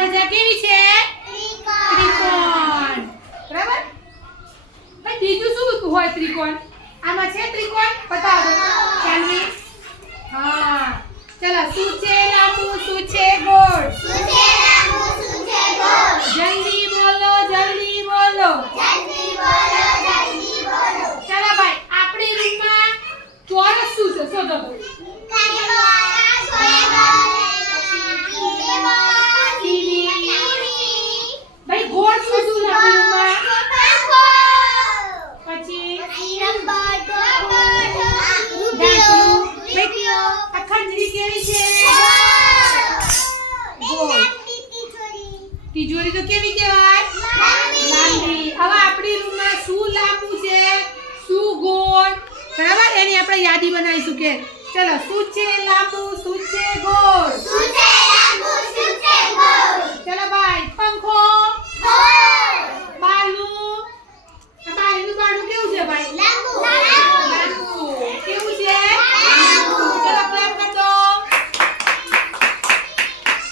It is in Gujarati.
ધજા કેવી છે? ત્રિકોણ. બરાબર? ભાઈ બીજું શું હોય ત્રિકોણ? આમાં છે ત્રિકોણ? બતાવો. ચાંદની. હા. ચલો શું છે લાંબુ, શું છે ગોળ? જલ્દી બોલો, જલ્દી બોલો. ચાલો ભાઈ આપણી રૂમમાં ચોરસ શું છે? શોધો તો. ભાઈ ગોળ શું શું છે આપણી રૂમમાં? પછી આ ખંજરી કેવી છે? ગોળ. તિજોરી તો કેવી કહેવાય? લાંબી. હવે આપણી રૂમમાં શું લાંબુ છે, શું ગોળ? બરાબર? એની આપણે યાદી બનાવીશું કે ચલો શું છે લાંબુ, શું છે ગોળ?